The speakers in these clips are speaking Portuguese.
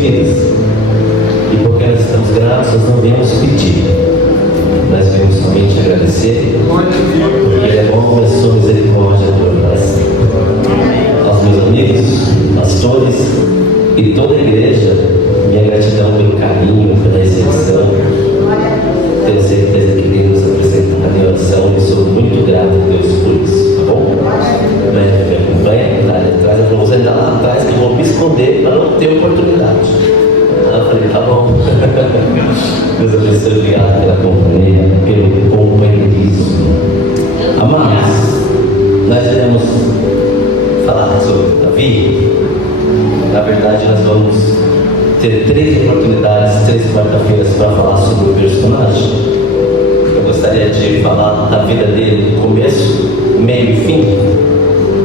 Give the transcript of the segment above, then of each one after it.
vidas. E porque nós estamos gratos, nós não viemos pedir, nós viemos somente agradecer, porque Ele é bom e a sua misericórdia dura para sempre. Aos meus amigos, pastores e toda a igreja, minha gratidão pelo carinho, pela recepção. Tenho certeza que Deus nos apresentado em oração e sou muito grato a Deus por isso, tá bom? Mas me acompanha atrás, eu vou sentar lá atrás que eu vou me esconder para não ter oportunidade. Eu falei, tá bom. Deus abençoe, obrigado pela companhia, pelo companheirismo. Amados, nós iremos falar sobre Davi. Na verdade, nós vamos ter 3 oportunidades, 3 quarta-feiras para falar sobre o personagem. Eu gostaria de falar da vida dele do começo, meio e fim,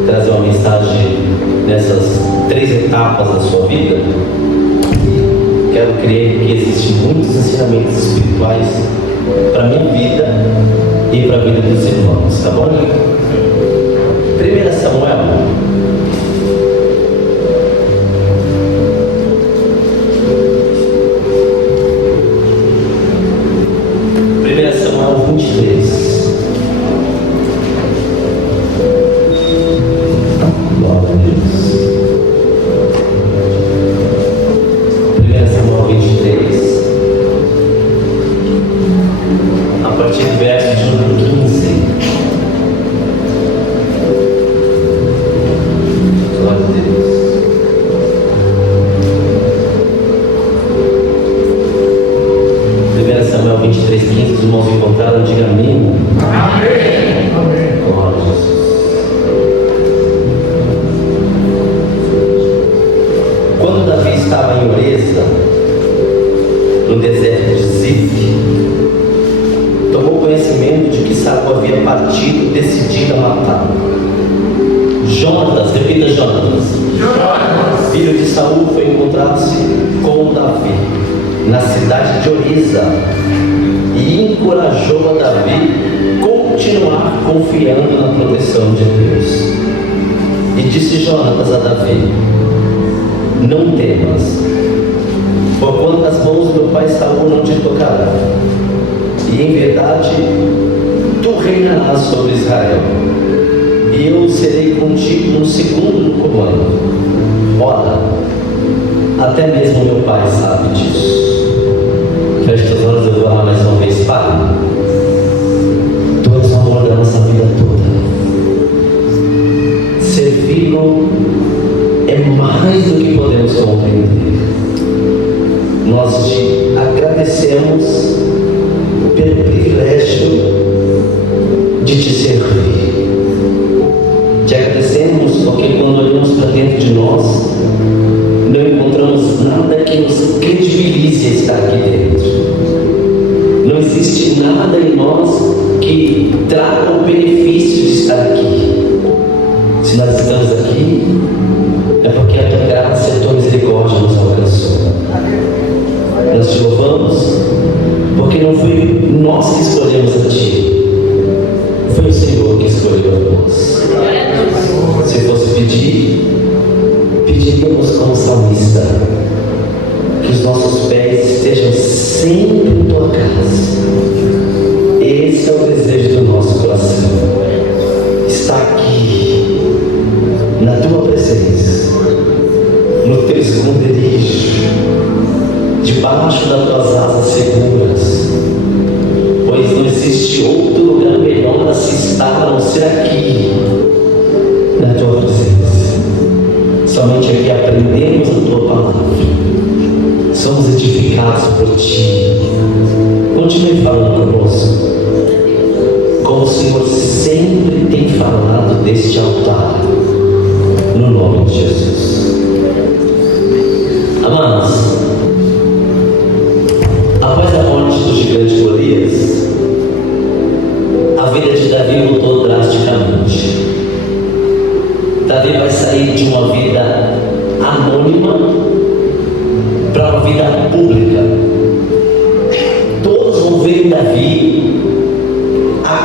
trazer uma mensagem nessas 3 etapas da sua vida. Quero crer que existem muitos ensinamentos espirituais para a minha vida e para a vida dos irmãos, tá bom? 1 Samuel.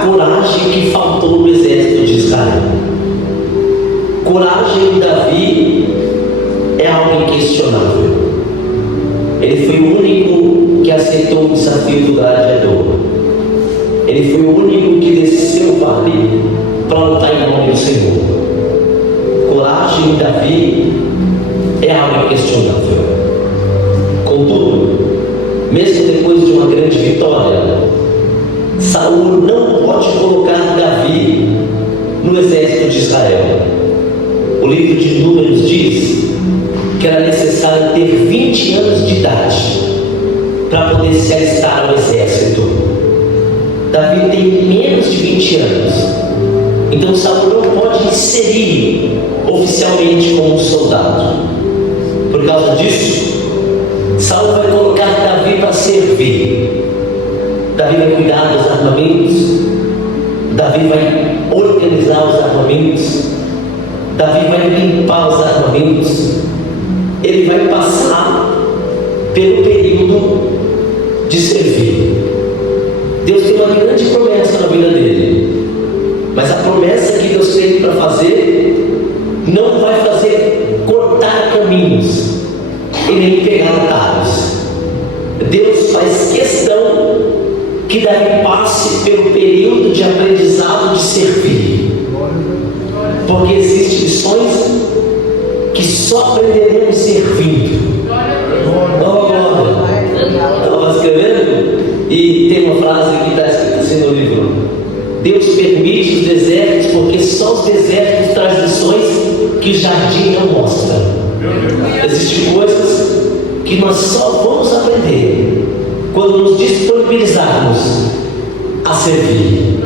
Coragem que faltou no exército de Israel. Coragem de Davi Ele foi o único que aceitou o desafio do gladiador. Ele foi o único que desceu o vale para lutar em nome do Senhor. Coragem de Davi é algo inquestionável. Contudo, mesmo depois de uma grande vitória, Saul não pode colocar Davi no exército de Israel. O livro de Números diz que era necessário ter 20 anos de idade para poder se alistar ao exército. Davi tem menos de 20 anos, então Saul não pode inserir oficialmente como um soldado. Por causa disso, Saul vai colocar Davi para servir. Davi vai cuidar dos armamentos, Davi vai organizar os armamentos, Davi vai limpar os armamentos, ele vai passar pelo período de servir. Deus tem uma grande promessa na vida dele, mas a promessa que Deus tem para fazer não vai fazer cortar caminhos e nem pegar atalhos. Deus faz questão que Davi passe pelo período de aprendizado de servir, porque existem lições que só aprenderemos servindo. Estava escrevendo e tem uma frase que está escrita assim no livro: Deus permite os desertos porque só os desertos trazem lições que o jardim não mostra. Existem coisas que nós só vamos aprender quando nos disponibilizarmos a servir.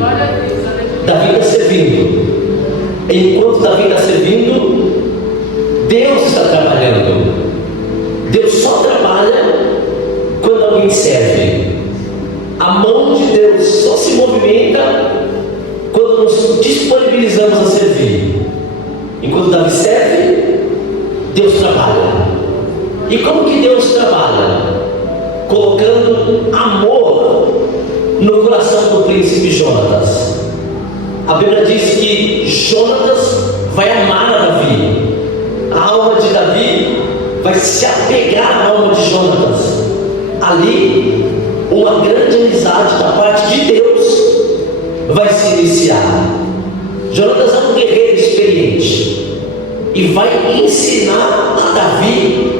Davi está servindo. Enquanto Davi está servindo, Deus está trabalhando. Deus só trabalha quando alguém serve. A mão de Deus só se movimenta quando nos disponibilizamos a servir. Enquanto Davi serve, Deus trabalha. E como que Deus trabalha? Colocando amor no coração do príncipe Jonatas. A Bíblia diz que Jonatas vai amar a Davi. A alma de Davi vai se apegar à alma de Jonatas. Ali, uma grande amizade da parte de Deus vai se iniciar. Jonatas é um guerreiro experiente e vai ensinar a Davi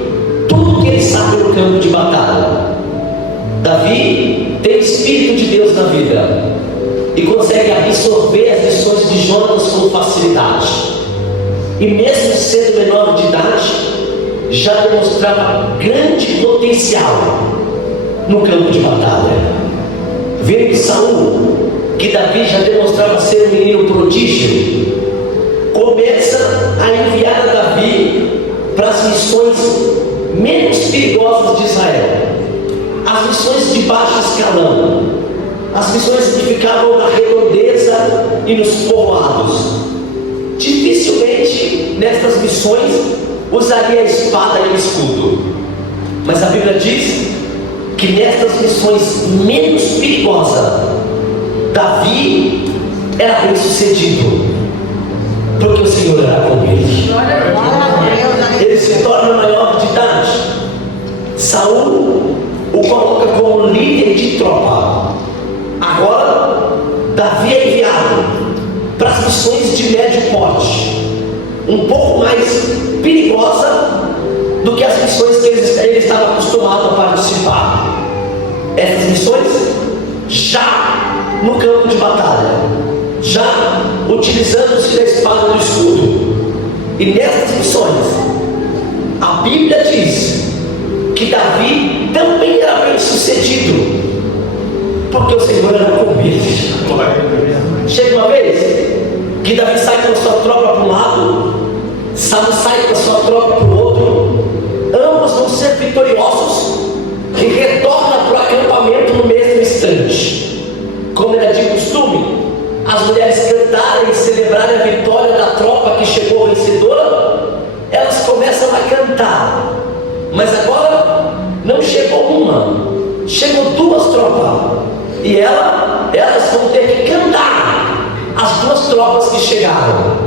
tudo que ele sabe no campo de batalha. Davi tem o Espírito de Deus na vida e consegue absorver as lições de Jonatas com facilidade. E mesmo sendo menor de idade, já demonstrava grande potencial no campo de batalha. Vendo de Saul que Davi já demonstrava ser um menino prodígio, começa a enviar a Davi para as missões menos perigosas de Israel, as missões de baixo escalão, as missões que ficavam na redondeza e nos povoados. Dificilmente nestas missões usaria a espada e o escudo, mas a Bíblia diz que nestas missões menos perigosas, Davi era bem sucedido, porque o Senhor era com ele. Ele se torna maior de idade. Saul o coloca como líder de tropa. Agora Davi é enviado para as missões de médio porte, um pouco mais perigosa do que as missões que ele estava acostumado a participar. Essas missões já no campo de batalha, já utilizando-se da espada e do escudo. E nessas missões, a Bíblia diz que Davi também era bem sucedido, porque o Senhor era com ele. Chega uma vez que Davi sai com a sua tropa para um lado, Saul sai com a sua tropa para o outro, ambos vão ser vitoriosos e retornam para o acampamento no mesmo instante. Como era de costume, as mulheres cantarem e celebrarem a vitória da tropa que chegou vencedora, elas começam a cantar. Mas agora não chegou uma, chegou duas tropas, e elas vão ter que cantar as duas tropas que chegaram.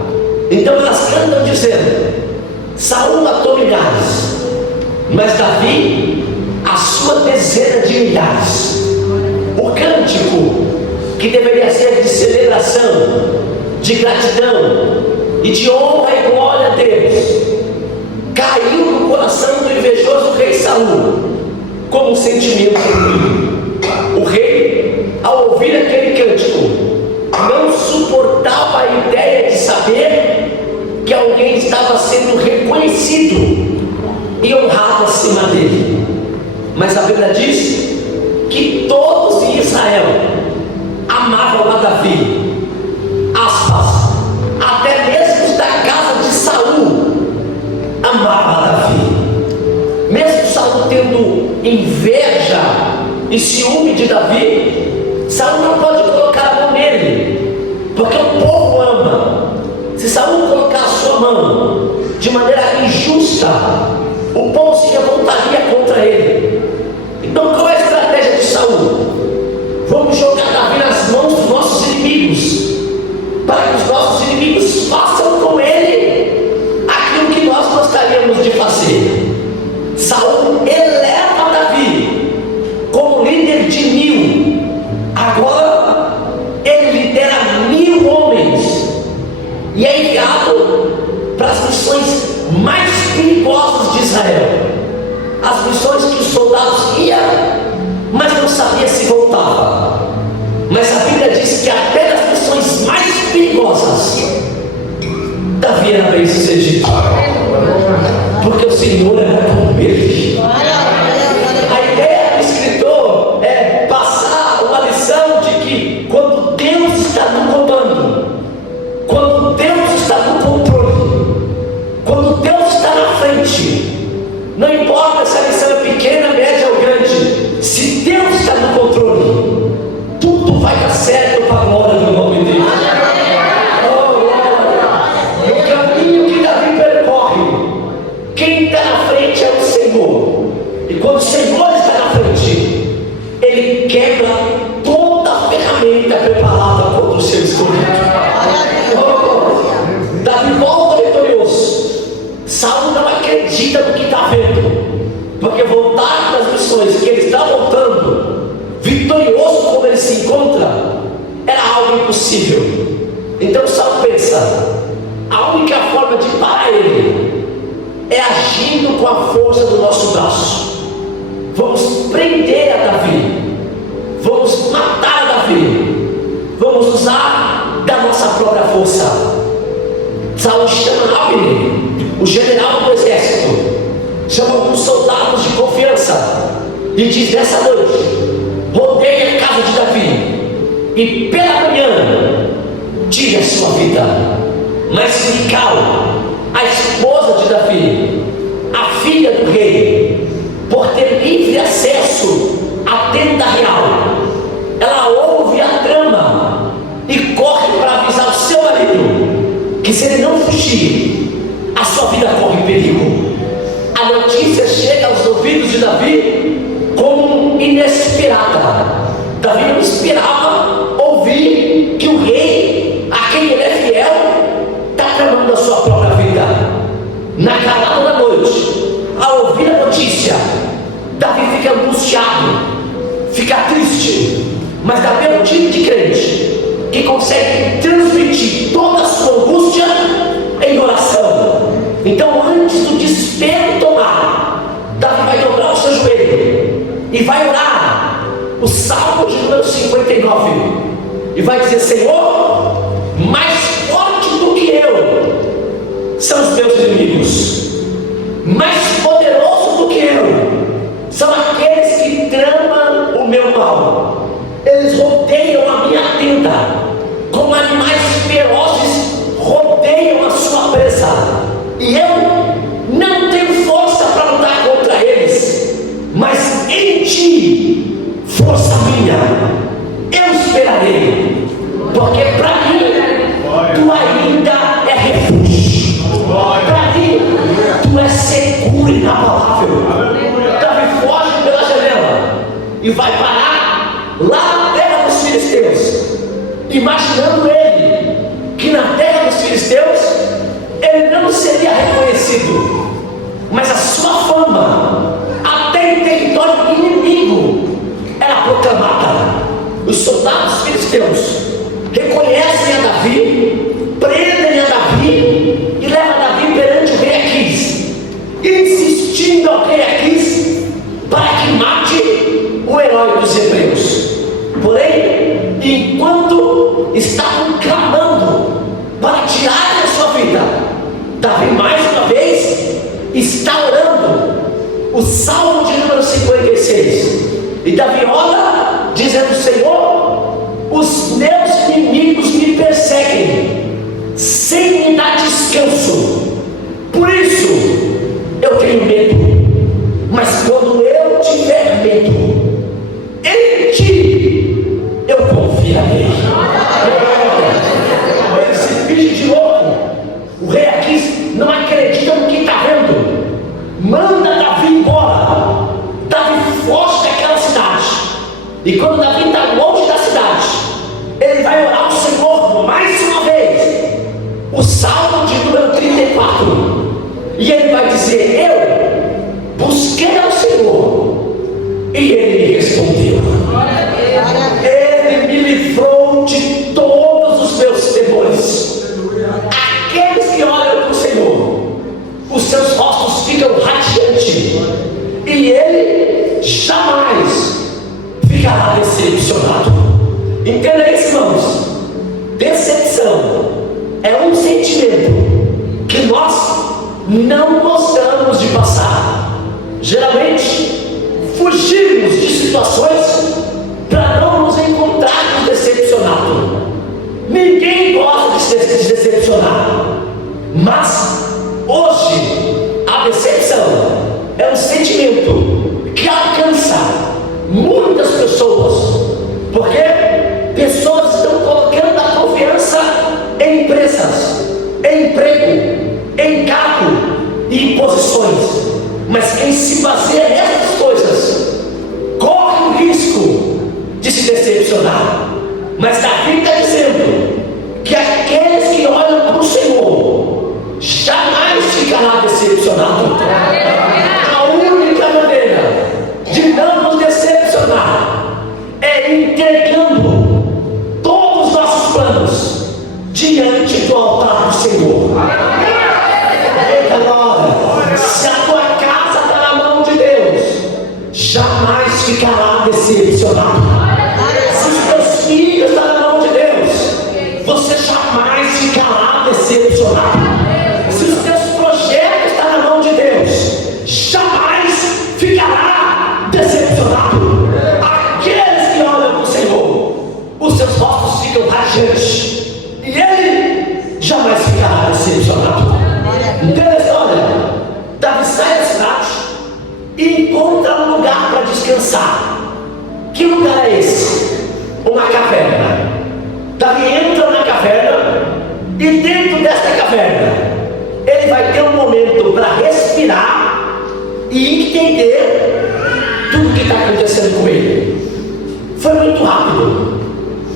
Então elas cantam dizendo: Saul matou milhares, mas Davi a sua dezena de milhares. O cântico que deveria ser de celebração, de gratidão e de honra e glória a Deus, caiu no coração do invejoso rei Saul como um sentimento ruim. O rei, ao ouvir aquele cântico, não suportava a ideia de saber que alguém estava sendo reconhecido e honrado acima dele. Mas a Bíblia diz que todos em Israel amavam a Davi, aspas, até mesmo os da casa de Saul amavam a Davi. Mesmo Saul tendo inveja e ciúme de Davi, Saul não pode colocar a mão nele, porque o povo ama. Se Saul colocar a sua mão de maneira injusta, o povo se revoltaria contra ele. Então qual é a estratégia de Saul? Vamos jogar Davi nas mãos dos nossos inimigos, para que os nossos inimigos façam com ele aquilo que nós gostaríamos de fazer. Saul eleva Davi como líder de 1000. Agora ele lidera 1000 homens e é enviado para as missões mais perigosas de Israel, as missões que os soldados iam, mas não sabia se voltava. Mas a Bíblia diz que até nas missões mais perigosas, Davi era bem sucedido, porque o Senhor era com ele. A ideia do escritor é passar uma lição de que quando Deus está no comando, quando Deus está no controle, quando Deus está na frente, não importa se a lição é pequena, média ou grande, se Deus está no controle, tudo vai dar certo para a glória do nome dele. No caminho que Davi percorre, quem está na frente é o Senhor. E quando o Senhor está na frente, Ele quebra toda a ferramenta preparada contra o seu escolhido. Davi volta vitorioso. Saul não acredita no que está vendo, porque voltar das missões que ele está voltando, vitorioso como ele se encontra, era algo impossível. Então Saul pensa: a única forma de parar ele é agindo com a força do nosso braço. Vamos prender a Davi, vamos matar a Davi, vamos usar da nossa própria força. Saul chama Abner, o general do exército, chama alguns soldados de confiança e diz: nessa noite, rodeie a casa de Davi e pela manhã tire a sua vida. Mas Mical, a esposa de Davi, a filha do rei, por ter livre acesso à tenda real, ela ouve a trama e corre para avisar o seu marido que se ele não fugir, a sua vida corre perigo. A notícia chega aos ouvidos de Davi como inesperada. Davi não esperava ouvir que o rei, a quem ele é fiel, está tramando a sua própria vida. Na calada da noite, ao ouvir a notícia, Davi fica angustiado, fica triste, mas Davi é um tipo de crente que consegue transmitir toda a sua angústia em oração. Então, antes do desespero tomar, Davi vai dobrar o seu joelho e vai orar o Salmo de número 59 e vai dizer: Senhor, mais forte do que eu são os meus inimigos, mais poderoso do que eu são aqueles que tramam o meu mal. Eles rodeiam a minha tenda, como animais ferozes rodeiam a sua presa, e eu não tenho força para lutar contra eles, mas em ti, força minha, eu esperarei, porque para mim tu ainda é refúgio, para mim tu és seguro e inabalável. Davi foge pela janela e vai parar lá na terra dos filisteus, imaginando ele que na terra dos filisteus ele não seria reconhecido, mas a sua fama até em território herói dos hebreus. Porém, enquanto estavam clamando para tirar a sua vida, Davi mais uma vez está orando o Salmo de número 56. E Davi ora dizendo: Senhor, os meus inimigos me perseguem sem me dar descanso, por isso eu tenho medo. Mas quando eu tiver medo, em ti eu confiarei. Ele se finge de louco. O rei aqui não acredita no que está vendo. Manda Davi embora. Davi foge daquela cidade. E quando Davi está longe da cidade, ele vai orar ao Senhor mais uma vez. O Salmo de número 34. E ele vai dizer: eu busquei ao Senhor e ele me respondeu. Ele me livrou de todos os meus temores. Aqueles que olham para o Senhor, os seus rostos ficam radiantes, e ele jamais ficará decepcionado. Entenda isso, irmãos. Decepção é um sentimento que nós não gostamos de passar. Geralmente fugimos de situações para não nos encontrarmos decepcionados. Ninguém gosta de se decepcionar, mas hoje a decepção é um sentimento que alcança muitas pessoas, porque pessoas estão colocando a confiança em empresas, em emprego, em cargo e em posições. Mas quem se baseia nessas coisas corre o risco de se decepcionar. Mas Davi está dizendo que aqueles que olham para o Senhor jamais ficará decepcionado. A única maneira de não nos decepcionar é entregando todos os nossos planos diante do altar do Senhor. Se a tua casa está na mão de Deus, jamais ficará decepcionado. Se os teus filhos estão na mão de Deus, você jamais ficará decepcionado. Se os teus projetos estão na mão de Deus, jamais ficará decepcionado. Aqueles que olham para o Senhor, os seus rostos ficam radiantes, e ele jamais ficará decepcionado. Então, olha, Davi sai da cidade e encontra um lugar para descansar. Que lugar é esse? Uma caverna. Davi entra na caverna, e dentro desta caverna ele vai ter um momento para respirar e entender tudo que está acontecendo com ele. Foi muito rápido.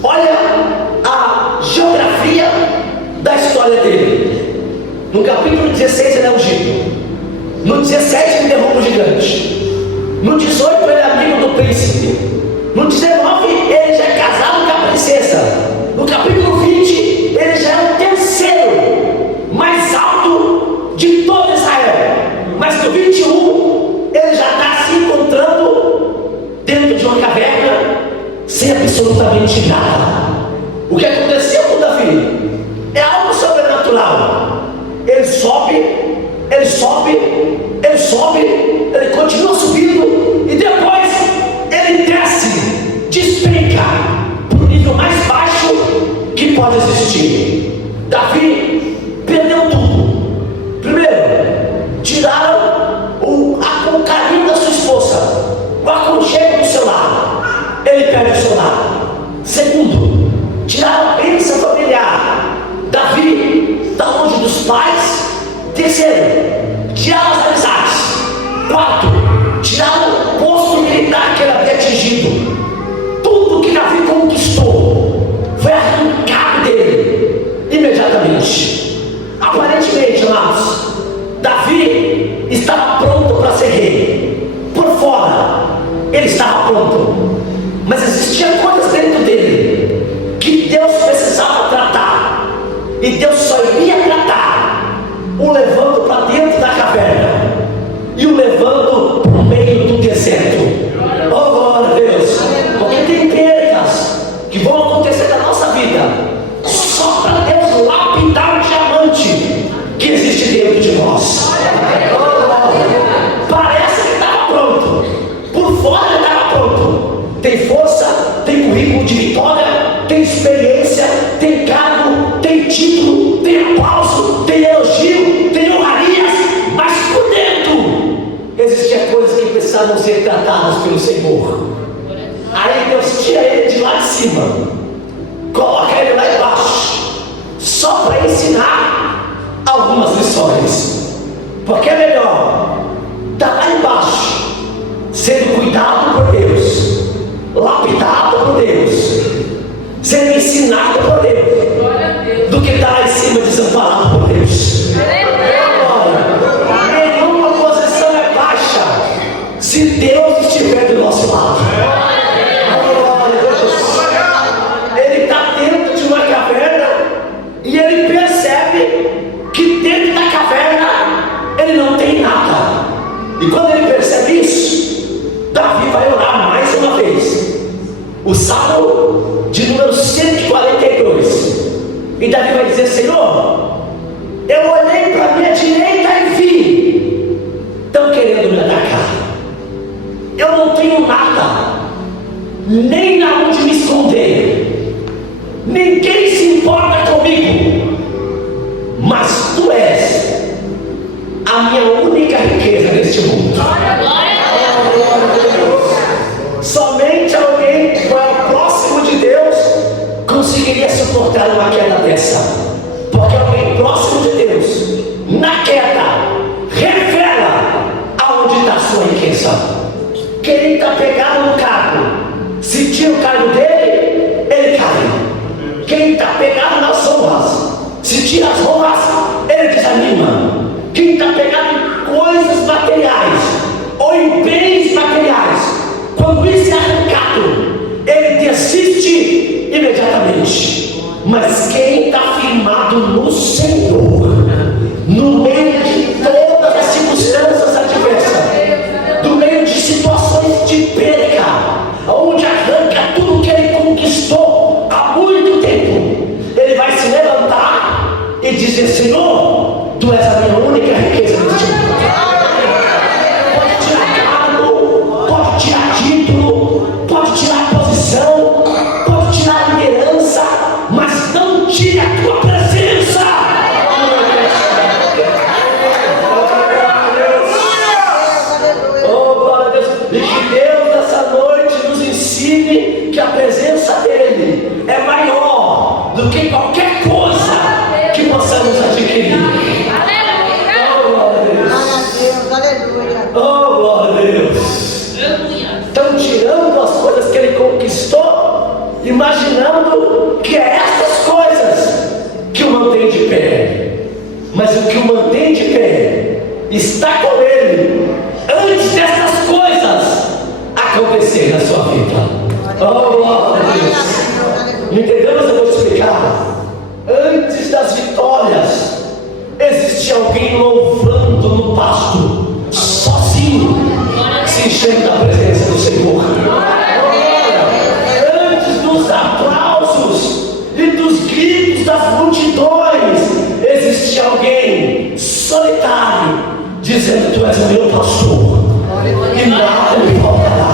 Olha a geografia da história dele. No capítulo 16 ele é ungido. No 17 ele derruba o gigante. No 18 ele é amigo do príncipe. No 19 ele já é casado com a princesa. No capítulo 20 ele já é o terceiro mais alto de todo Israel. Mas no 21 ele já está se encontrando dentro de uma caverna sem absolutamente nada. O que aconteceu com Davi é algo sobrenatural. Ele sobe, ele sobe, ele sobe, ele continua subindo, e depois ele desce, despenca para o nível mais baixo que pode existir. Davi perdeu tudo. Primeiro, tiraram o carinho da sua esposa, o aconchego do seu lar, ele perde o seu lar. Segundo, tiraram a bênção familiar. Davi está longe dos pais. Terceiro, tiraram as amizades. Quarto, tiraram o posto militar que ele havia atingido. Tudo que Davi conquistou foi arrancado dele imediatamente. Aparentemente, amados, Davi estava pronto para ser rei. Por fora, ele estava pronto, mas existiam coisas dentro dele que Deus precisava tratar, e Deus só iria tratar o levando para dentro da caverna e o levando para o meio do deserto. Oh, glória a Deus! tem currículo de vitória, tem experiência, tem cargo, tem título, tem aplauso, tem elogio, tem honrarias, mas por dentro existiam coisas que precisavam ser tratadas pelo Senhor. Aí Deus tira ele de lá de cima, coloca ele lá embaixo, só para ensinar algumas lições. Porque é melhor estar lá embaixo, sendo cuidado por Deus, lapidado por Deus, sendo ensinado por Deus, do que estar lá em cima desamparado por Deus. Agora, nenhuma posição é baixa se Deus estiver do nosso lado. Ele está dentro de uma caverna e ele percebe que dentro da caverna ele não tem nada. E quando ele percebe isso, Davi vai orar mais uma vez. O Salmo de número 142. E Davi vai dizer: Senhor, eu olhei para a minha direita e vi, estão querendo me atacar. Eu não tenho nada, nem aonde me esconder. Ninguém se importa comigo. Mas tu és a minha única riqueza neste mundo. Somente alguém que é próximo de Deus conseguiria suportar uma queda dessa. Porque alguém próximo de Deus, na queda, revela aonde está a sua riqueza. Quem está pegado no cargo, se tira o cargo dele, ele cai. Quem está pegado nas honras, se tira as honras, ele desanima. Quem está pegado em coisas materiais ou em bens materiais, quando isso é arrancado, ele desiste imediatamente. Mas quem está firmado no Senhor, no meio de todas as circunstâncias adversas, no meio de situações de perca, onde arranca tudo que ele conquistou há muito tempo, ele vai se levantar e dizer: Senhor, tu és a minha única riqueza neste mundo. Pode tirar cargo, pode tirar título, pode tirar posição, pode tirar liderança, mas não tire a tua presença. Oh, glória a Deus. E que Deus nessa noite nos ensine que a presença dele é maior do que qualquer coisa que possamos adquirir. Oh, glória a Deus. Estão tirando as coisas que ele conquistou, imaginando que é essas coisas que o mantém de pé. Mas o que o mantém de pé está com ele antes dessas coisas acontecerem na sua vida. Oh, glória a Deus. Entendemos? Eu vou explicar. Antes das vitórias, existe alguém louvando no pasto, sozinho, se enchendo da presença do Senhor. Antes dos aplausos e dos gritos das multidões, existe alguém solitário, dizendo: tu és o meu pastor e nada me faltará.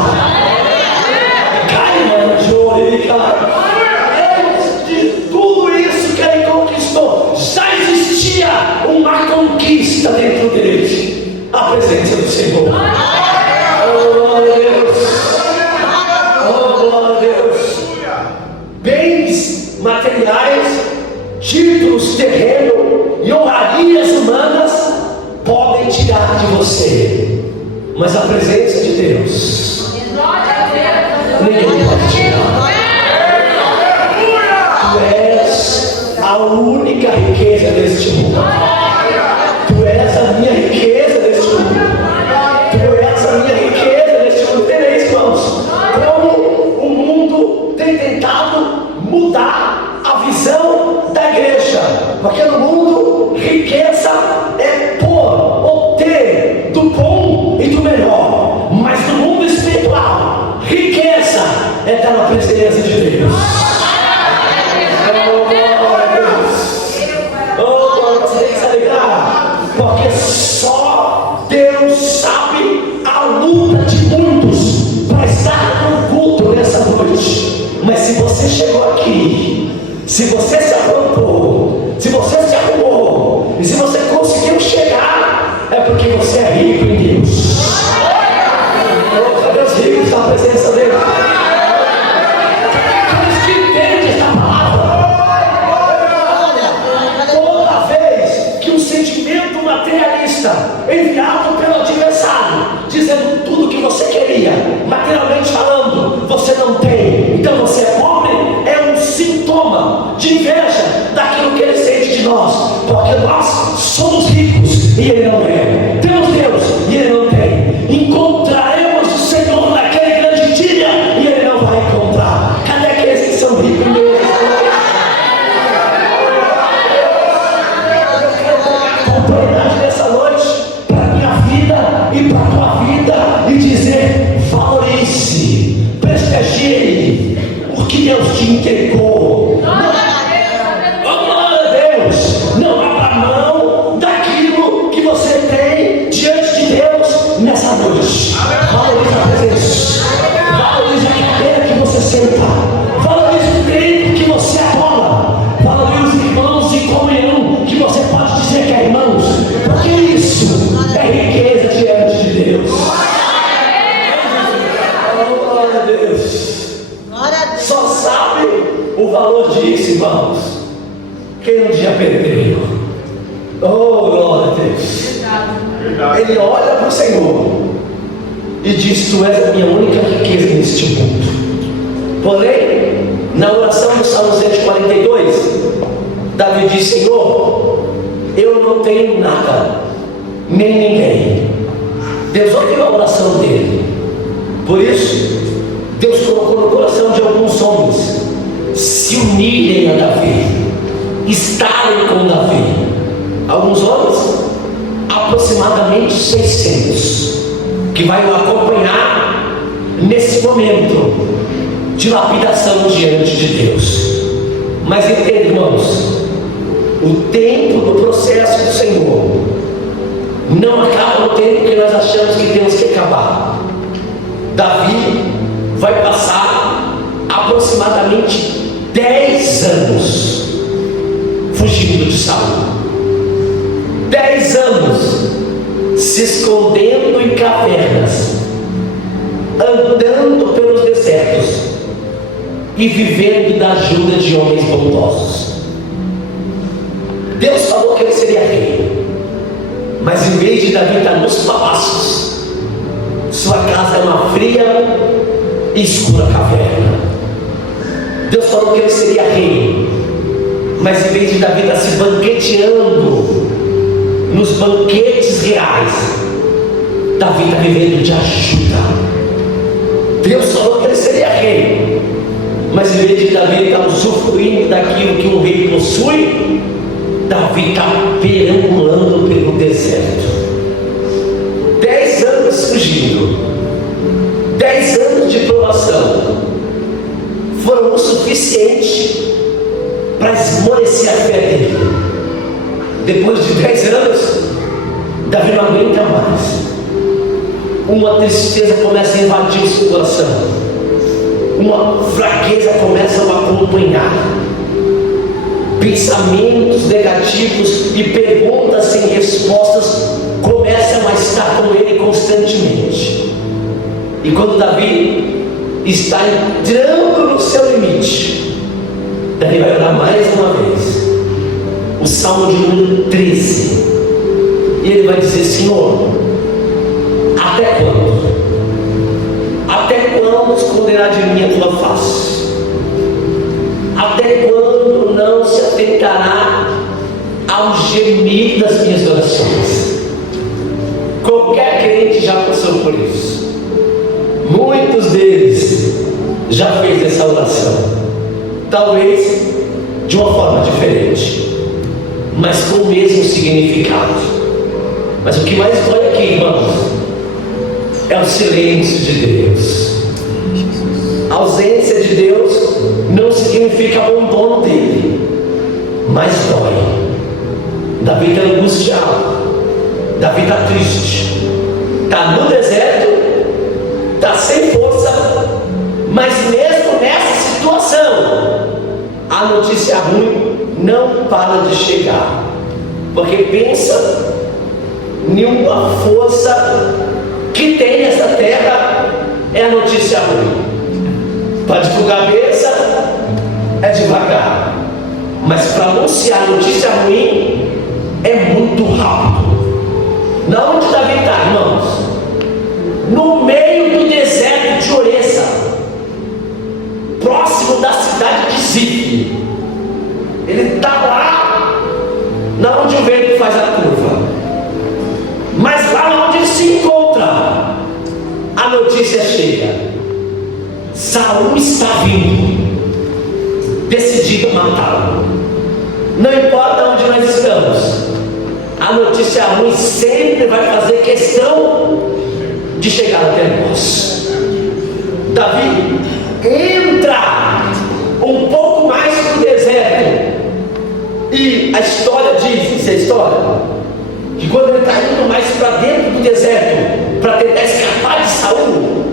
Antes de tudo isso que ele conquistou, já existia uma conquista dentro dele: a presença do Senhor. Oh, glória a Deus. Oh, glória a Deus. Bens materiais, títulos, terreno e honrarias humanas podem tirar de você, mas a presença de Deus ninguém pode tirar. Tu és a única riqueza deste mundo. Tu és a minha riqueza deste mundo. Tu és a minha riqueza deste mundo. Entendeu, irmãos? Como o mundo tem tentado mudar a visão da igreja. Porque no mundo, riqueza é pôr ou ter do bom e do melhor. Mas no mundo espiritual, riqueza é estar na presença de Deus. Oh, glória a Deus. Oh, glória a Deus. Você tem que se alegrar, porque só Se você se aprontou, se você se arrumou, e se você conseguiu chegar, é porque você é rico em Deus. Cadê os ricos na presença dele? Aqueles que entendem essa palavra. Toda vez que um sentimento materialista enviado pelo adversário, dizendo tudo que você queria, materialmente falando, você não tem, então você é pobre, é um sintoma de inveja daquilo que ele sente de nós, porque nós somos ricos e ele não é, temos Deus e ele não tem, encontraremos o Senhor naquele grande dia e ele não vai encontrar. Cadê aqueles que são ricos em Deus? Oportunidade nessa noite para a minha vida e para a tua vida e dizer: valorize, prestigie o que Deus te entregou. Glória a Deus. Não abra mão daquilo que você tem diante de Deus nessa noite. Valorize a presença, valorize a cadeira que você senta, valorize o tempo que você adora, valorize os irmãos em comunhão que você pode dizer que é irmãos, porque isso é riqueza diante de Deus. Glória a Deus. Só sabe o valor disso, irmãos, quem um dia perdeu. Oh, glória a Deus. Ele olha para o Senhor e diz: tu és a minha única riqueza neste mundo. Porém, na oração do Salmo 142, Davi diz: Senhor, eu não tenho nada, nem ninguém. Deus ouviu a oração dele. Por isso, Deus colocou no coração de alguns homens se unirem a Davi, estarem com Davi. Alguns homens, aproximadamente 600, que vai o acompanhar nesse momento de lapidação diante de Deus. Mas entenda, irmãos, o tempo do processo do Senhor não acaba no tempo que nós achamos que temos que acabar. Davi vai passar aproximadamente 10 anos fugindo de Saul. 10 anos se escondendo em cavernas, andando pelos desertos e vivendo da ajuda de homens bondosos. Deus falou que ele seria rei, mas em vez de Davi estar nos palácios, sua casa é uma fria e escura caverna. Deus falou que ele seria rei, mas em vez de Davi estar se banqueteando nos banquetes reais, Davi está vivendo de ajuda. Deus falou que ele seria rei, mas em vez de Davi estar usufruindo daquilo que um rei possui, Davi está perambulando pelo deserto. 10 anos fugindo, 10 anos de provação foram o suficiente para esmorecer a fé dele. Depois de 10 anos, Davi não aguenta mais. Uma tristeza começa a invadir o seu coração, uma fraqueza começa a o acompanhar, pensamentos negativos e perguntas sem respostas começam a estar com ele constantemente. E quando Davi está entrando no seu limite, Davi vai orar mais uma vez, o Salmo de número 13, e ele vai dizer: Senhor, até quando? Até quando esconderá de mim a tua face? Até quando não se atentará ao gemido das minhas orações? Qualquer crente já passou por isso. Muitos deles já fez essa oração, talvez de uma forma diferente, mas com o mesmo significado. Mas o que mais dói aqui, irmãos, é o silêncio de Deus. A ausência de Deus não significa abandono dele, mas dói. Davi está angustiado, Davi está triste, está no deserto, está sem força, mas mesmo nessa situação, a notícia ruim não para de chegar. Porque pensa em uma força que tem nessa terra, é a notícia ruim. Para divulgar a bênção é devagar, mas para anunciar a notícia ruim é muito rápido. Na onde Davi está, irmãos? No meio do deserto de Oressa, próximo da cidade de Zif. Ele está lá, na onde o vento faz a curva. Mas lá onde ele se encontra, a notícia chega: Saul está vindo, decidido a matá-lo. Não importa onde nós estamos, a notícia ruim sempre vai fazer questão de chegar até nós. Davi entra um pouco mais no deserto, e a história diz, isso é história, que quando ele está indo mais para dentro do deserto para tentar escapar de Saul,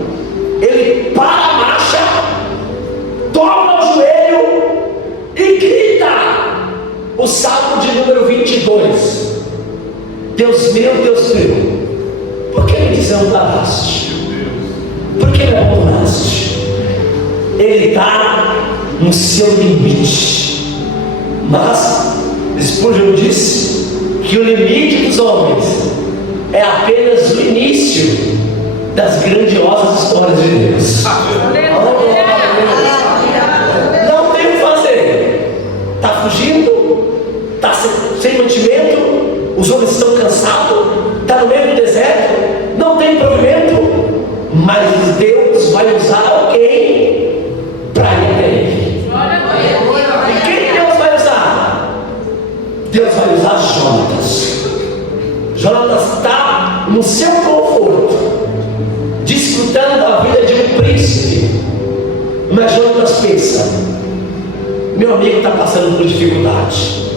ele para a marcha, dobra o joelho e grita o salmo de número 22: Deus meu, por que me desamparaste? Por que me abandonaste? Ele está no seu limite. Mas Spurgeon disse que o limite dos homens é apenas o início das grandiosas histórias de Deus. Não tem o que fazer. Está fugindo, está sem mantimento, os homens estão cansados, está no meio do deserto, não tem provimento, mas Deus vai usar alguém para ir até ele. E quem Deus vai usar? Deus vai usar Jonatas. Jonatas está no seu conforto, desfrutando da vida de um príncipe, mas Jonatas pensa: meu amigo está passando por dificuldade,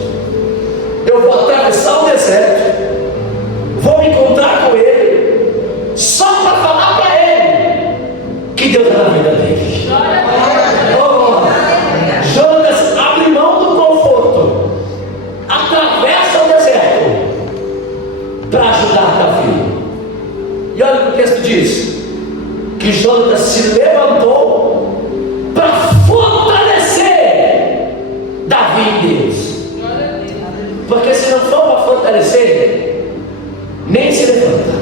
eu vou atravessar o deserto, vou me encontrar com ele, só para falar para ele que Deus é na vida dele. Jonatas abre mão do conforto, atravessa o deserto para ajudar Davi. E olha o que o texto diz: que Jonatas se levantou para fortalecer Davi em Deus. Porque se não for para fortalecer, nem se levanta.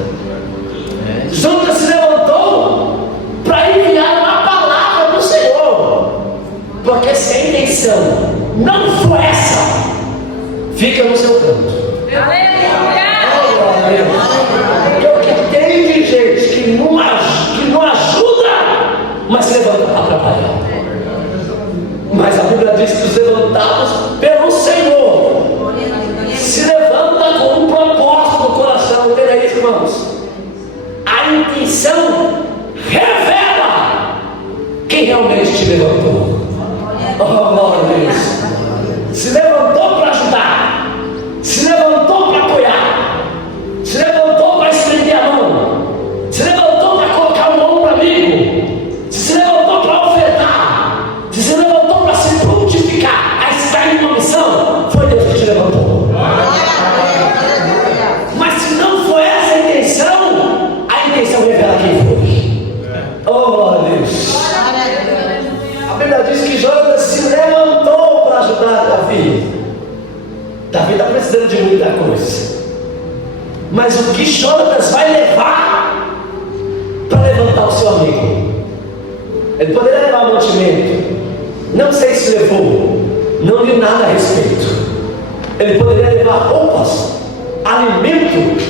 Jonatas se levantou para enviar uma palavra do Senhor. Porque se a intenção não for essa, fica no seu canto. Porque tem de gente que não ajuda, mas se levanta para atrapalhar. Mas a Bíblia diz que os levantados pelo Senhor se levanta com um propósito no coração. Entenda isso, irmãos. A intenção revela quem realmente te levantou. Oh, glória a Deus. Se levantou para ajudar, se levantou para apoiar, se levantou para estender a mão, se levantou para colocar um ombro amigo, se levantou para ofertar, se levantou para se prontificar a estar em uma missão, foi Deus que te levantou. Mas se não for essa a intenção revela quem foi. Oh, glória a Deus. A Bíblia diz que Jonatas se levantou para ajudar Davi. Davi está precisando de muita coisa, mas o que Jonatas vai levar para levantar o seu amigo? Ele poderia levar mantimento, não sei se levou, não li nada a respeito. Ele poderia levar roupas, alimento,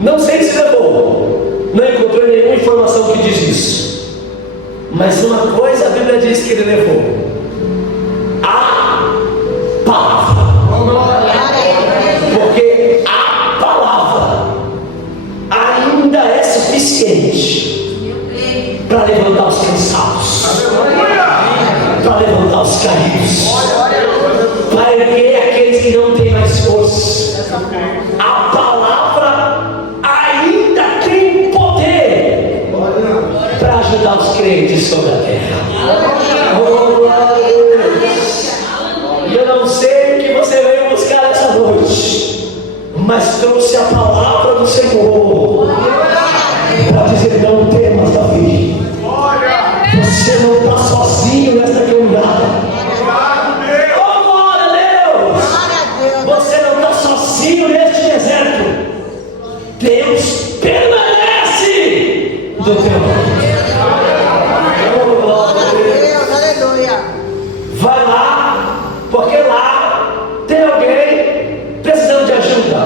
não sei se levou, não encontrei nenhuma informação que diz isso. Mas uma coisa a Bíblia diz que ele levou: a palavra. Porque a palavra ainda é suficiente para levantar os cansados, para levantar os caídos, para erguer aqueles que não têm mais força. A palavra ainda tem poder para ajudar os crentes sobre a terra. Oh, mas trouxe a palavra do Senhor para dizer: não temas, Davi. Você não está sozinho nesta caminhada. Oh, glória a Deus! Você não está sozinho neste deserto. Deus permanece do teu lado. Oh, glória a Deus! Aleluia! Vai lá, porque lá tem alguém precisando de ajuda.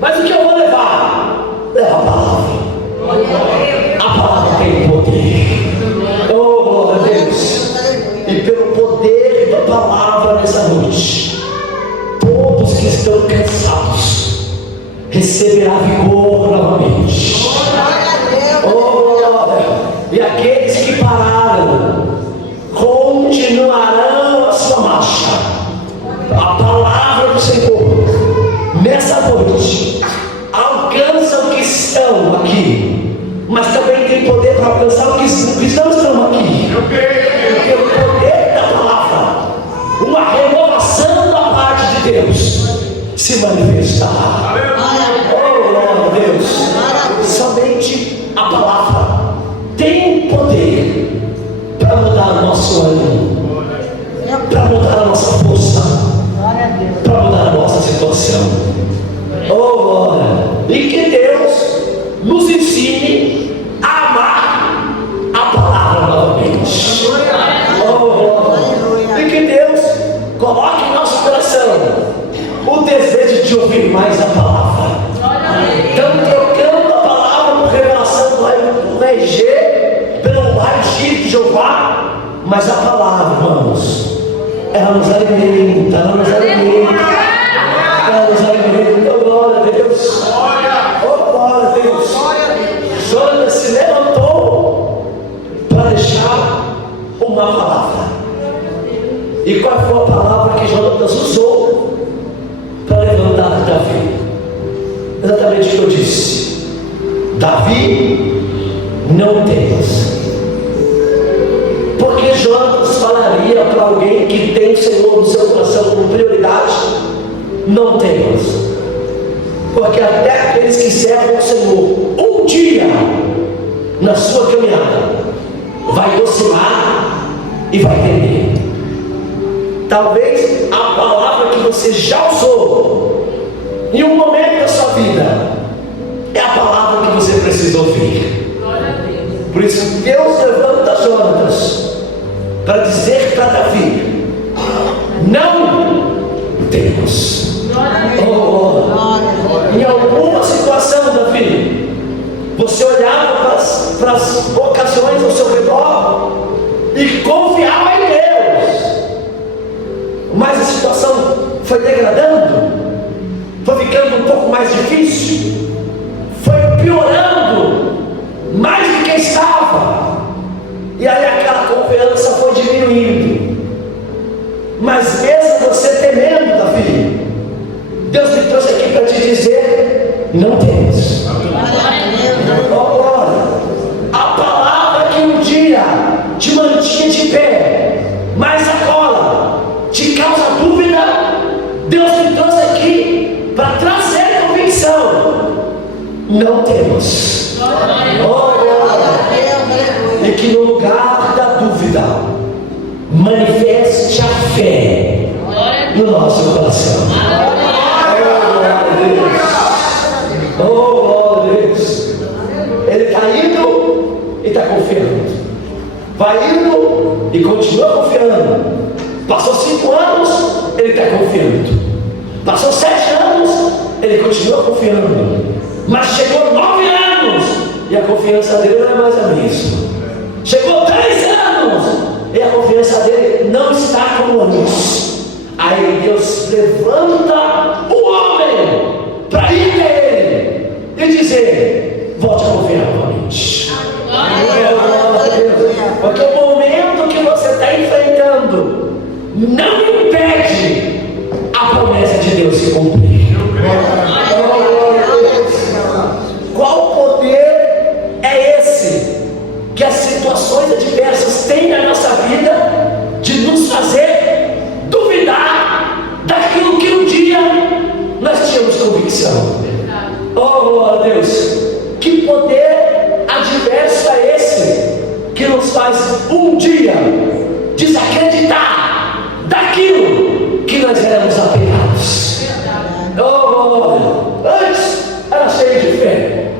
Mas o que eu vou levar? Leva a palavra. A palavra tem poder. Oh, glória a Deus! E pelo poder da palavra nessa noite, todos que estão cansados receberá vigor novamente. Oh, glória! E aqueles que pararam continuarão a sua marcha. A palavra do Senhor nessa noite alcança os que estão aqui, mas também tem poder para alcançar os que não estão aqui. Pelo poder da palavra, uma renovação da parte de Deus se manifestar. Oh, glória a Deus! Somente a palavra tem poder para mudar o nosso ânimo, para mudar a nossa força, para mudar a nossa situação. Oh, glória! E que Deus nos ensine a amar a palavra novamente. Oh, glória! E que Deus coloque em nosso coração o desejo de ouvir mais a palavra. Então, trocando a palavra por revelação do RG, pelo raio-x de Jeová, mas a palavra, irmãos, ela nos alimenta, ela nos alimenta, ela nos alimenta. Oh, glória a Deus! Oh, glória a Deus! Jonas se levantou para deixar uma palavra. E qual foi a palavra que Jonas usou para levantar Davi? Exatamente o que eu disse: Davi, não temas. Porque Jonas falaria para alguém que tem o Senhor no seu coração como prioridade: não temas. Porque até aqueles que servem ao Senhor, um dia na sua caminhada, vai oscilar e vai temer. Talvez a palavra que você já usou em um momento da sua vida é a palavra que você precisa ouvir. Por isso Deus levanta Jonas para dizer para Davi: não temas. Em alguma situação, Davi, você olhava para as ocasiões ao seu redor e confiava em Deus, mas a situação foi degradando, foi ficando um pouco mais difícil, foi piorando mais do que estava, e aí aquela confiança foi diminuindo. Mas mesmo você temendo, Davi, Deus me trouxe aqui para te dizer: não temas. A palavra que um dia te mantinha de pé, mas agora te causa dúvida, Deus me trouxe aqui para trazer convicção: não temas. E que no lugar da dúvida manifeste a fé no nosso coração. Oh, glória a Deus! Ele está indo e está confiando. Vai indo e continua confiando. Passou 5 anos, ele está confiando. Passou 7 anos, ele continua confiando. Mas chegou 9 anos e a confiança dele não é mais a mesma. Chegou 3 anos e a confiança dele não está como antes. Aí Deus levanta o homem para ir até ele e dizer: volte a confiar novamente. Porque o momento que você está enfrentando não impede a promessa de Deus se cumprir. Qual poder é esse que as situações adversas têm na nossa vida de nos fazer duvidar daquilo que um dia nós tínhamos convicção? nós um dia desacreditar daquilo que nós éramos apegados. Oh, antes era cheio de fé,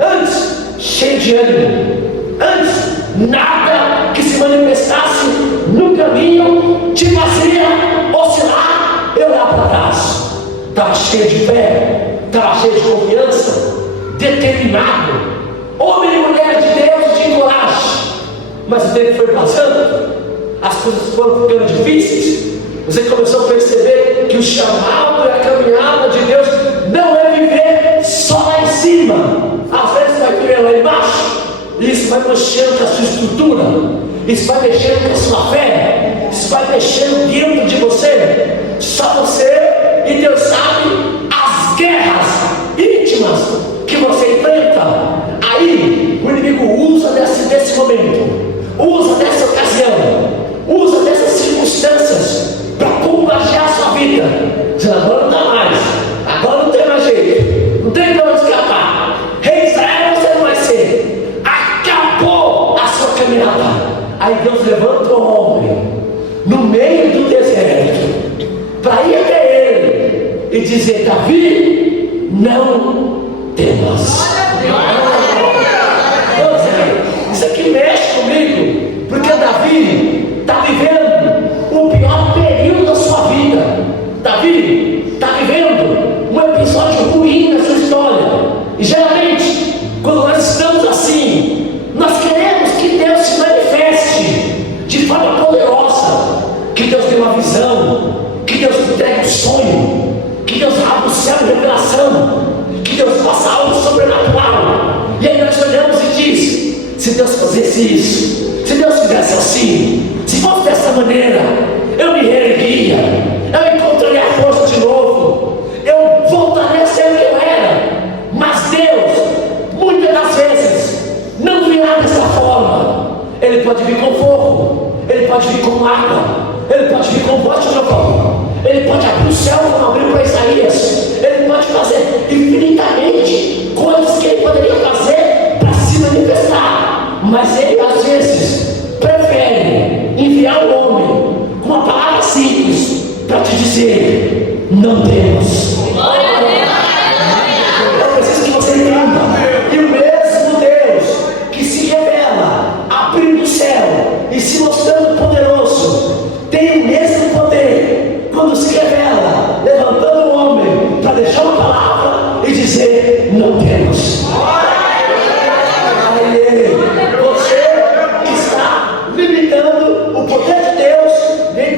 antes cheio de ânimo, antes nada que se manifestasse no caminho te fazia oscilar e olhar para trás. Estava cheio de fé, estava cheio de confiança, determinado, homem e mulher de Deus, de coragem. Mas o tempo foi passando, as coisas foram ficando difíceis. Você começou a perceber que o chamado e a caminhada de Deus não é viver só lá em cima. Às vezes vai viver lá embaixo, e isso vai mexendo com a sua estrutura, isso vai mexendo com a sua fé, isso vai mexendo dentro de você. Só você e Deus sabe as guerras íntimas que você enfrenta. Aí o inimigo usa desse momento, usa dessa ocasião, usa dessas circunstâncias para contagiar a sua vida. Dizendo: agora não dá mais, agora não tem mais jeito, não tem como escapar. Rei Israel você não vai ser, acabou a sua caminhada. Aí Deus levanta o homem no meio do deserto para ir até ele e dizer: Davi, não temas. Isso aqui mexe comigo, porque Davi está vivendo o pior período da sua vida. Davi está vivendo um episódio ruim na sua história. E geralmente, quando nós estamos assim, nós queremos que Deus se manifeste de forma poderosa, que Deus dê uma visão, que Deus entregue um sonho, que Deus abra o céu de revelação, que Deus faça algo sobrenatural. E aí nós olhamos e diz: se Deus fizesse isso, se Deus fizesse assim, se fosse dessa maneira, eu me reerguia, eu encontraria a força de novo, eu voltaria a ser o que eu era. Mas Deus, muitas das vezes, não virá dessa forma. Ele pode vir com fogo, ele pode vir com água, ele pode vir com voz de trovão, ele pode abrir o céu como abriu para Isaías, ele pode fazer infinitamente coisas que ele poderia fazer para se manifestar. Mas ele às vezes prefere enviar o homem com uma palavra simples para te dizer: não temos. Eu preciso que você entenda. E o mesmo Deus que se revela abrindo o céu e se mostrando poderoso, tem o mesmo poder quando se revela levantando o homem para deixar uma palavra e dizer: não temos. O poder de Deus,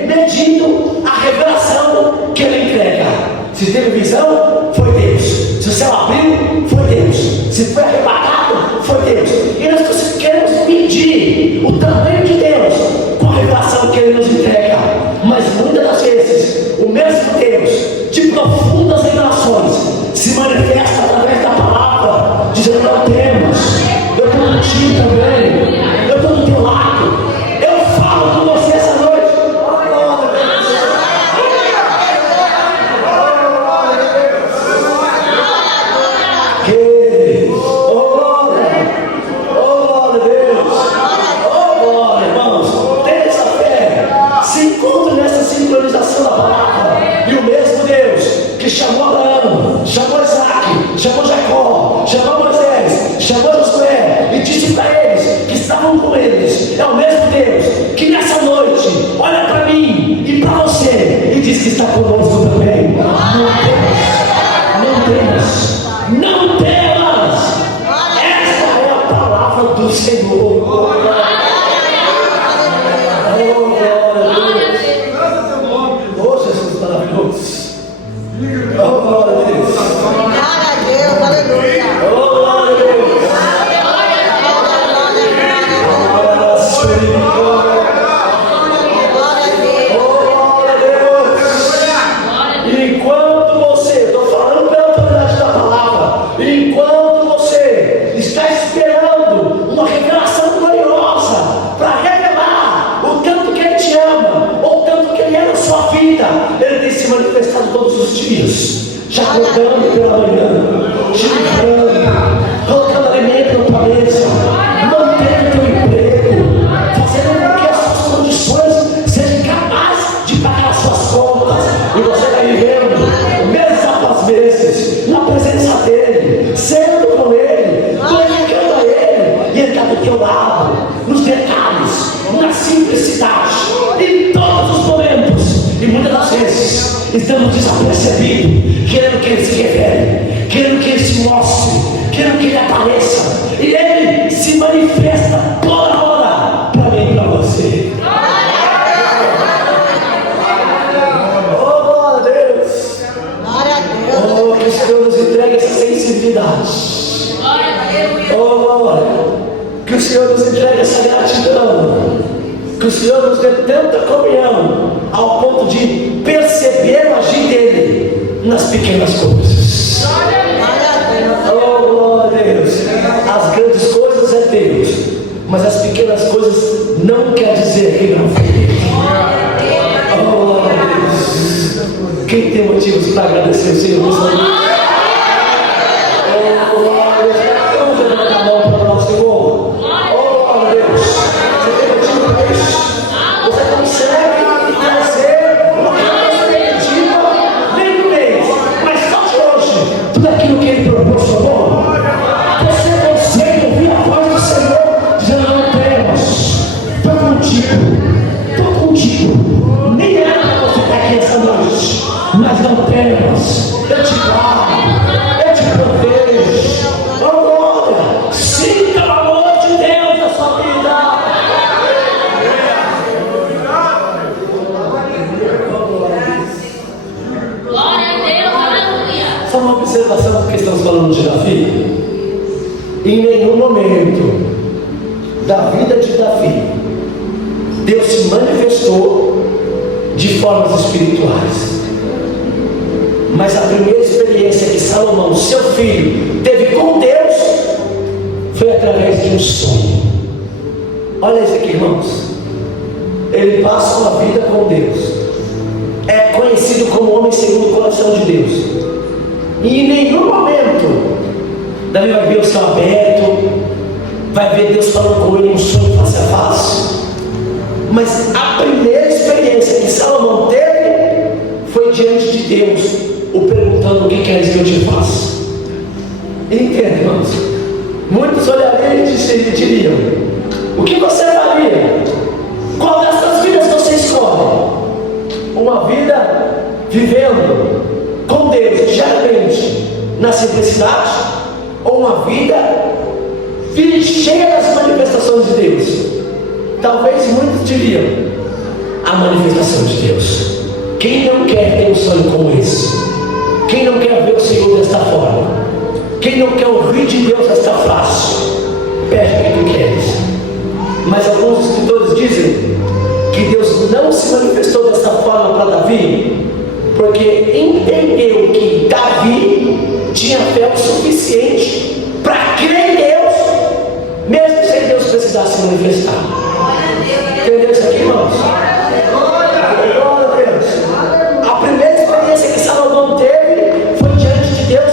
medindo a revelação que ele entrega. Se teve visão, foi Deus. Se o céu abriu, foi Deus. Se foi arrebatado, foi Deus. E nós queremos medir o tamanho de Deus com a revelação que ele nos entrega. Mas muitas das vezes, o mesmo Deus de profundas revelações se manifesta através da palavra, dizendo: não temos, eu estou contigo também, eu estou do teu lado. Com você essa noite. Glória a Deus. Glória, irmãos. Tenha essa fé. Se encontre nessa sincronização da palavra. E o mesmo Deus que chamou Abraão, chamou Isaac, chamou Jacó, chamou Moisés, chamou Josué e disse para eles que estavam com eles: é o mesmo Deus que nessa noite olha para mim e para você e diz que está conosco também. Não temas, não temas. Esta é a palavra do Senhor. Oh, Jesus maravilhoso. Oh, glória a Deus. Glória a Deus, aleluia. Oh, glória a Deus. Enquanto você, estou falando pela autoridade da palavra, enquanto você está esperando uma revelação gloriosa para revelar o tanto que ele te ama, ou o tanto que ele é na sua vida, ele tem se manifestado todos os dias, já acordando pela manhã, te livrando, colocando alimento na tua mesa, mantendo teu emprego, simplicidade, em todos os momentos. E muitas das vezes estamos desapercebidos, querendo que Ele se revele, querendo que Ele se mostre, querendo que Ele apareça. E Ele se manifesta toda hora para mim e para você. Oh, glória a Deus. Glória a Deus. Oh, que o Senhor nos entregue essa sensibilidade. Oh, glória. Que o Senhor nos entregue essa gratidão. Que o Senhor nos dê tanta comunhão ao ponto de perceber o agir dele nas pequenas coisas. Oh, glória a Deus. As grandes coisas é Deus, mas as pequenas coisas não quer dizer que não foi Deus. Oh, glória a Deus. Quem tem motivos para agradecer o Senhor nessa noite? Oh, glória a Deus. Vamos levantar a mão para o nosso Senhor. Oh, glória a Deus. Você tem motivo para isso? Você consegue fazer uma perspectiva nem no mês, mas só de hoje, tudo aquilo que Ele proporcionou. Você consegue ouvir a voz do Senhor dizendo: não temas, estou contigo. Nem era para você estar aqui essa noite, mas não temas, eu te guardo, eu te protejo. Oh, glória, sinta o amor de Deus na sua vida. Glória a Deus, aleluia. Só uma observação, porque estamos falando de Davi. Em nenhum momento da vida de Davi, Deus se manifestou de formas espirituais. Mas a primeira experiência que Salomão, seu filho, teve com Deus foi através de um sonho. Olha isso aqui, irmãos. Ele passa uma vida com Deus, é conhecido como homem segundo o coração de Deus, e em nenhum momento Davi vai ver o céu aberto, vai ver Deus falando com ele em um sonho face a face. Mas a primeira experiência que Salomão teve foi diante de Deus, o perguntando: o que queres que eu te faça? Entende, irmãos? Muitos olhariam e diriam: o que você faria? Qual dessas vidas você escolhe? Uma vida vivendo com Deus diariamente na simplicidade, ou uma vida cheia das manifestações de Deus? Talvez muitos diriam: a manifestação de Deus. Quem não quer ter um sonho como esse? Quem não quer ver o Senhor desta forma? Quem não quer ouvir de Deus esta frase? Pede o que tu queres. Mas alguns escritores dizem que Deus não se manifestou dessa forma para Davi, porque entendeu que Davi tinha fé o suficiente para crer em Deus, mesmo sem Deus precisar se manifestar. Entendeu isso aqui, irmãos? Glória a Deus. A primeira experiência que Salomão teve foi diante de Deus,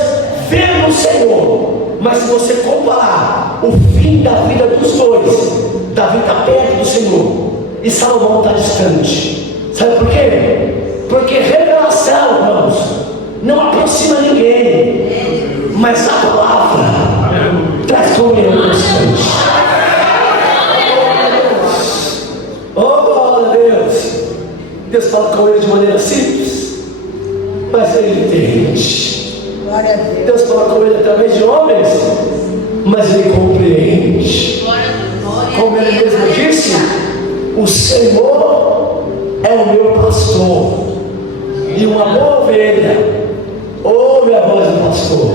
vendo o Senhor. Mas se você comparar o fim da vida dos dois, Davi está perto do Senhor e Salomão está distante. Sabe por quê? Porque revelação, irmãos, não aproxima ninguém, mas a palavra traz comunhão constante. Oh, glória a Deus. Deus fala com ele de maneira simples, mas ele entende. Glória a Deus. Deus fala com ele através de homens, mas ele compreende. Como ele mesmo disse: o Senhor é o meu pastor, e uma boa ovelha ouve a voz do pastor.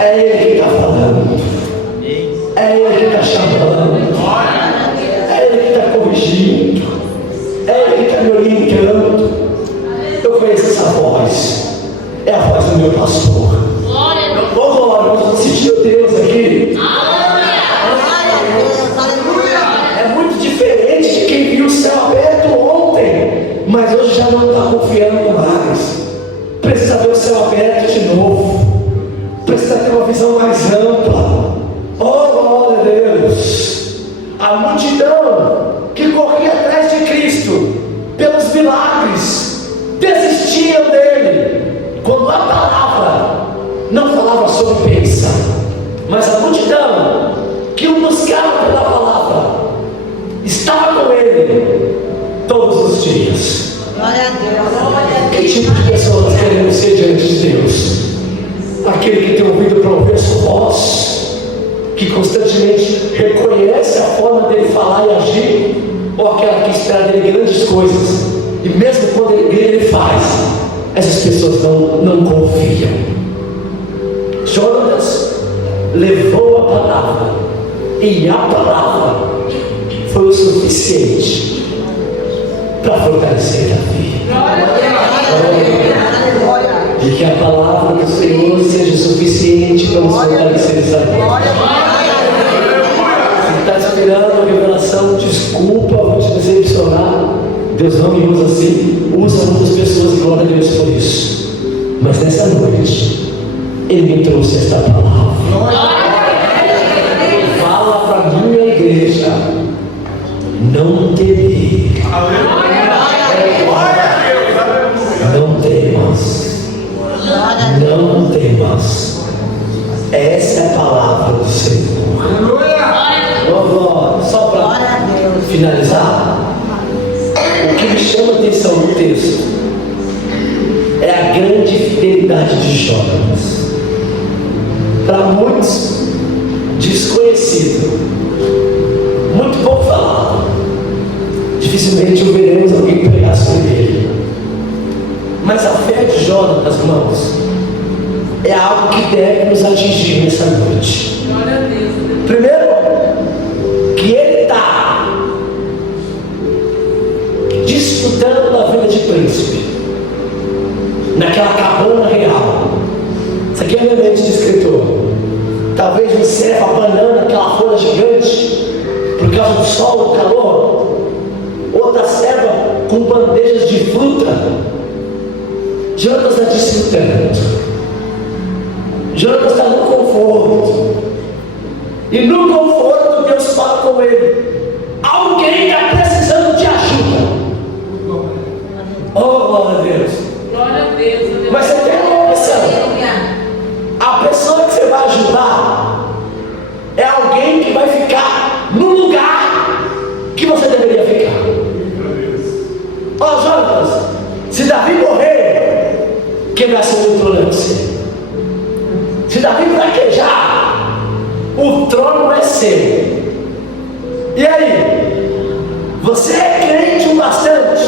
É ele que está falando, é ele que está chamando, é ele que está corrigindo, é ele que está me orientando. Eu conheço essa voz, é a voz do meu pastor. Oh, glória, nós sentimos Deus aqui. É muito diferente de quem viu o céu aberto ontem, mas hoje já não está confiando mais. Precisa ver o céu aberto de novo, precisa ter uma visão mais ampla. Oh, glória a Deus. A multidão que corria atrás de Cristo pelos milagres desistiam dele quando a palavra não falava sobre bênção. Mas a multidão que o buscava pela palavra estava dias. Glória a Deus. Que tipo de pessoa nós queremos ser diante de Deus? Aquele que tem ouvido para ouvir a sua voz, que constantemente reconhece a forma dele falar e agir, ou aquela que espera dele grandes coisas, e mesmo quando ele faz, essas pessoas não confiam. Jonas levou a palavra, e a palavra foi o suficiente para fortalecer Davi. E que a palavra do Senhor seja suficiente para nos fortalecer essa noite. Se está esperando a revelação, desculpa, vou te decepcionar. Deus não me usa assim, usa muitas pessoas e glória a Deus por isso. Mas nessa noite, Ele me trouxe esta palavra. Ele fala para a minha igreja: não temer. Não temas. Não temas. Essa é a palavra do Senhor. Só para finalizar, o que me chama a atenção no texto é a grande fidelidade de Jonas. Para muitos, desconhecido, muito pouco falado. Dificilmente o veremos alguém pregar sobre ele. Mas a fé de Jonas, irmãos, é algo que deve nos atingir nessa noite. Primeiro, que ele está desfrutando da vida de príncipe, naquela cabana real. Isso aqui é minha mente de escritor. Talvez um céu abanando aquela folha gigante por causa do sol, do calor. Outra serva com bandejas de fruta. Jonas está desfrutando. Jonas está no conforto. E no conforto Deus fala com ele: alguém está precisando de ajuda. Oh, glória a Deus. Glória a Deus. Mas você tem uma opção. A pessoa que você vai ajudar é alguém que vai ficar no lugar que você deveria ficar. Ó, Jonas, se Davi morrer, quem vai ser o trono é você. Se Davi fraquejar, o trono é seu. E aí? Você é crente o bastante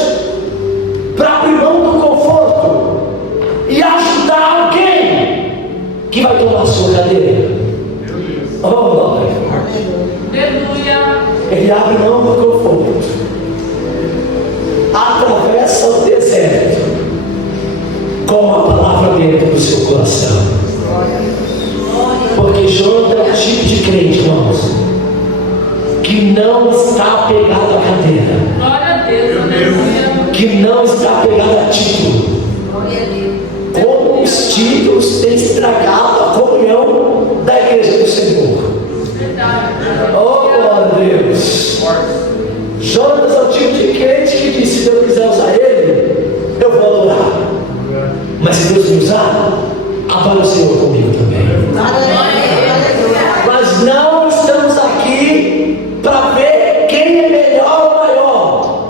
para abrir mão do conforto e ajudar alguém que vai tomar a sua cadeira. Oh, glória. Aleluia. Ele abre mão do conforto, atravessa o deserto com a palavra dentro do seu coração. Porque Jonas é o tipo de crente, irmãos, que não está apegado à cadeira, Glória a Deus. Aleluia. que não está apegado a título. Como os títulos têm estragado a comunhão da igreja do Senhor. Oh, glória a Deus. Jonas é o tipo de crente que diz: se Deus quiser usar ele, eu vou adorar. Mas se Deus me usar, adora o Senhor comigo também. Mas não estamos aqui para ver quem é melhor ou maior.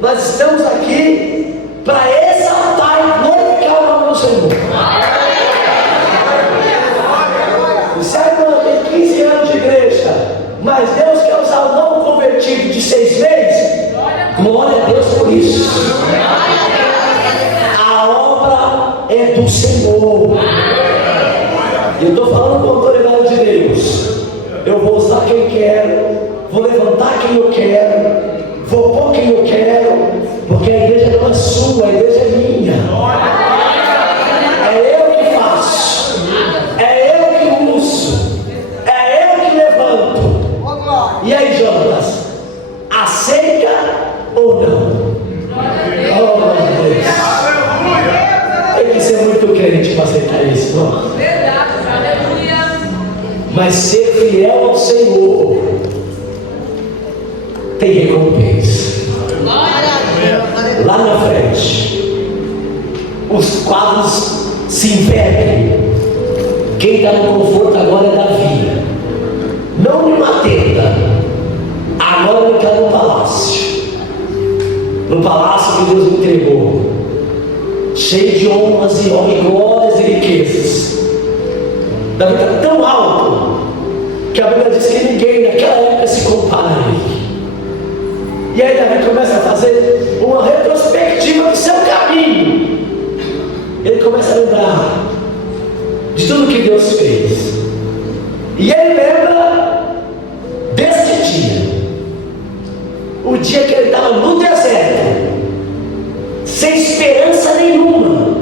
Nós estamos aqui para exaltar e glorificar o nome do Senhor. Você tem 15 anos de igreja, mas Deus quer usar o novo convertido de 6 meses. Glória a Deus por isso. A obra é do Senhor. Eu estou falando com a autoridade de Deus. Eu vou usar quem quero, vou levantar quem eu quero, vou pôr quem eu quero, porque a igreja não é sua, a igreja é minha. É eu que faço, é eu que uso, é eu que levanto. E aí, Jonas, aceita ou não? Oh, meu Deus. Tem que ser muito crente para aceitar isso, não? Mas ser fiel ao Senhor tem recompensa. Lá na frente, os quadros se invertem. Quem está no conforto agora é Davi. Não numa tenda, agora ele está no palácio. no palácio que Deus me entregou, cheio de honras e glórias e riquezas. Davi está tão alto que a Bíblia diz que ninguém naquela época se compara a ele. E aí Davi começa a fazer uma retrospectiva do seu caminho. Ele começa a lembrar de tudo que Deus fez. E ele lembra deste dia, o dia que ele estava no deserto, sem esperança nenhuma,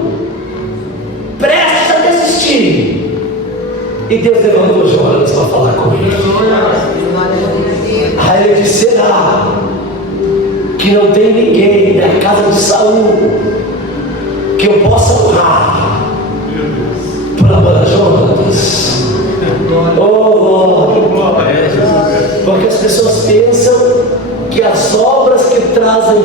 prestes a desistir. E Deus levantou Jonas para falar com ele. Aí ele disse: será que não tem ninguém da casa de Saul que eu possa honrar por amor a Jonas? Oh, glória! Porque as pessoas pensam que as obras que trazem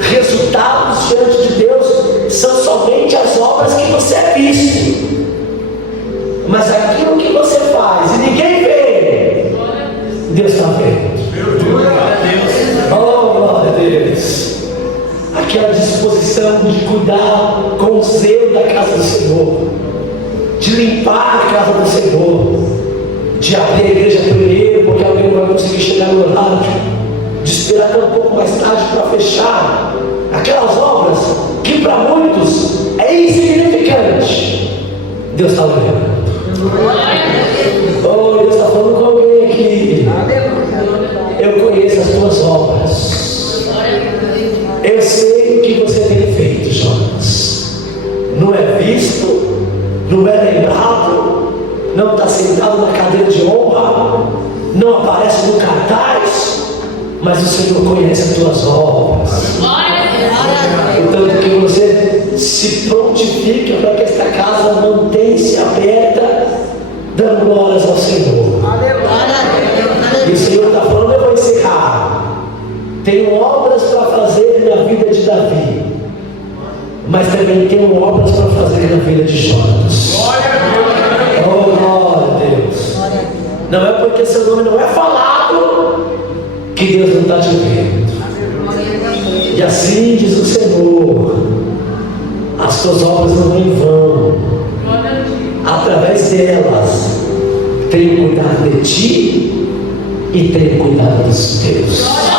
resultados diante de Deus são somente as obras que você é visto. Mas aquilo que você faz e ninguém vê, Deus está vendo. Oh, glória a Deus! Aquela disposição de cuidar com o zelo da casa do Senhor, de limpar a casa do Senhor, de abrir a igreja primeiro, porque alguém não vai conseguir chegar no horário, de esperar até um pouco mais tarde para fechar. Aquelas obras que para muitos é insignificante, Deus está olhando. Oh, Deus está falando com alguém aqui. Eu conheço as tuas obras. Eu sei o que você tem feito, Jonas. Não é visto, não é lembrado, não está sentado na cadeira de honra, não aparece no cartaz, mas o Senhor conhece as tuas obras. Portanto, que você se prontifique para que esta casa mantenha-se aberta, dando glórias ao Senhor. E o Senhor está falando: eu vou encerrar. Tenho obras para fazer na vida de Davi, mas também tenho obras para fazer na vida de Jonas. Oh, glória a Deus! Não é porque seu nome não é falado que Deus não está te vendo. E assim diz o Senhor: as tuas obras não vão em vão. Através delas tenho cuidado de ti e tenho cuidado dos teus.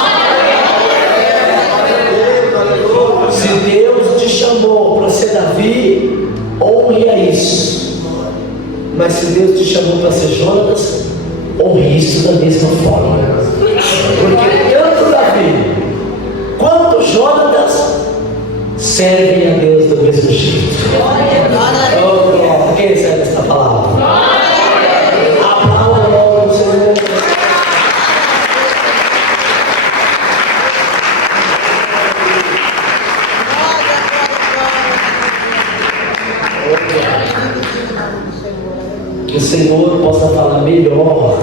Se Deus te chamou para ser Davi, honre a isso. Mas se Deus te chamou para ser Jonas, honre isso da mesma forma. Porque tanto Davi quanto Jonas servem a Deus do mesmo jeito. Oh, quem recebe esta palavra? Aplauda o nome do Senhor. Que o Senhor possa falar melhor